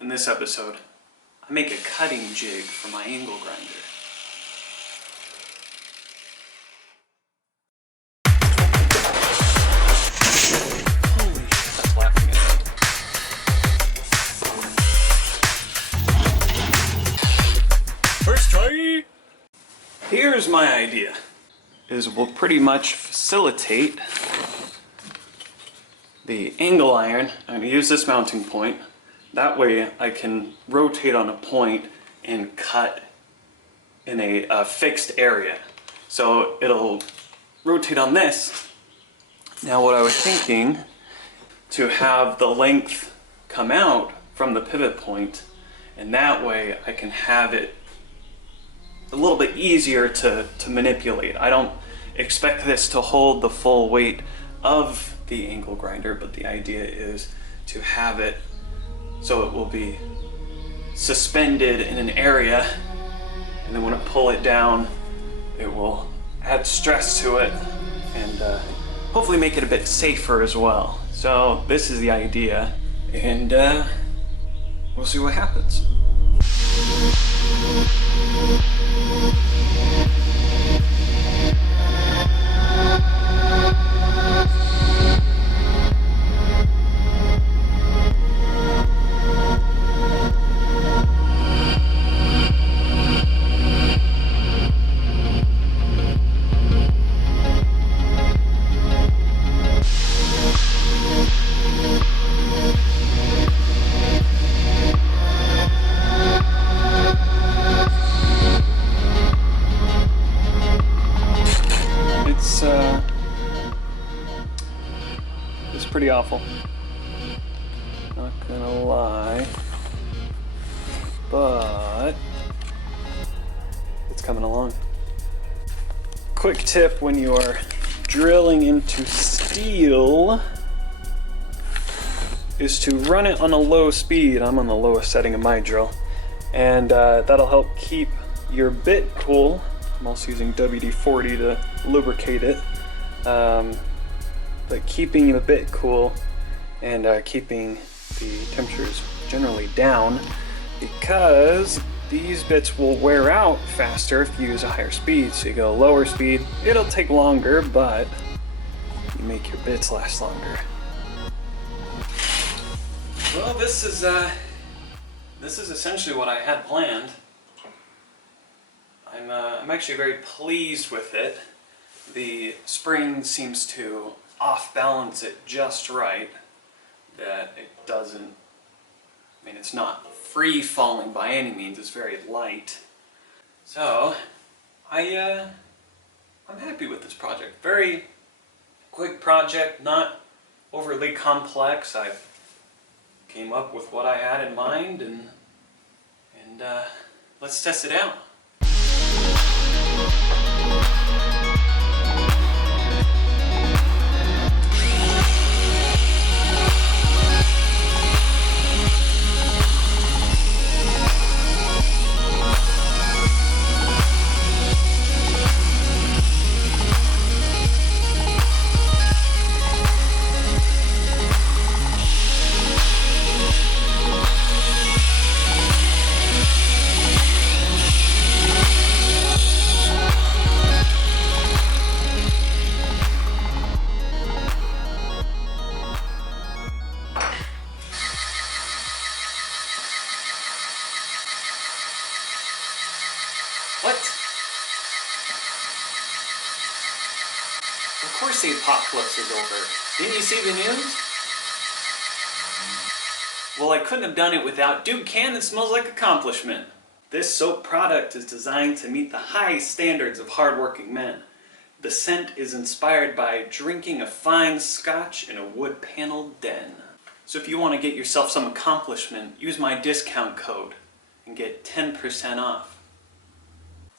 In this episode, I make a cutting jig for my angle grinder. Holy shit, that's laughing at that. First try! Here's my idea. We'll pretty much facilitate the angle iron. I'm going to use this mounting point. That way I can rotate on a point and cut in a fixed area. So it'll rotate on this. Now what I was thinking, to have the length come out from the pivot point, and that way I can have it a little bit easier to manipulate. I don't expect this to hold the full weight of the angle grinder, but the idea is to have it so it will be suspended in an area, and then when I pull it down, it will add stress to it and hopefully make it a bit safer as well. So this is the idea, and we'll see what happens. It's pretty awful, not gonna lie, but it's coming along. Quick tip when you are drilling into steel is to run it on a low speed. I'm on the lowest setting of my drill, and that'll help keep your bit cool. I'm also using WD-40 to lubricate it. But keeping the bit cool and keeping the temperatures generally down, because these bits will wear out faster if you use a higher speed. So you go lower speed, it'll take longer, but you make your bits last longer. Well, this is essentially what I had planned. I'm actually very pleased with it. The spring seems to off-balance it just right, that it doesn't, I mean, it's not free-falling by any means, it's very light. So, I'm happy with this project. Very quick project, not overly complex. I came up with what I had in mind, and let's test it out. What? Of course the apocalypse is over. Didn't you see the news? Well, I couldn't have done it without Dude Can That Smells Like Accomplishment. This soap product is designed to meet the high standards of hardworking men. The scent is inspired by drinking a fine scotch in a wood-paneled den. So if you want to get yourself some accomplishment, use my discount code and get 10% off.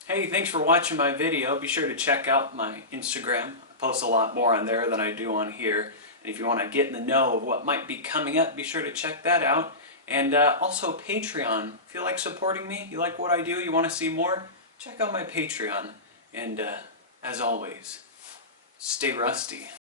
Hey, thanks for watching my video. Be sure to check out my Instagram. I post a lot more on there than I do on here. And if you want to get in the know of what might be coming up, be sure to check that out. And also Patreon. If you like supporting me, you like what I do, you want to see more, check out my Patreon. And as always, stay rusty.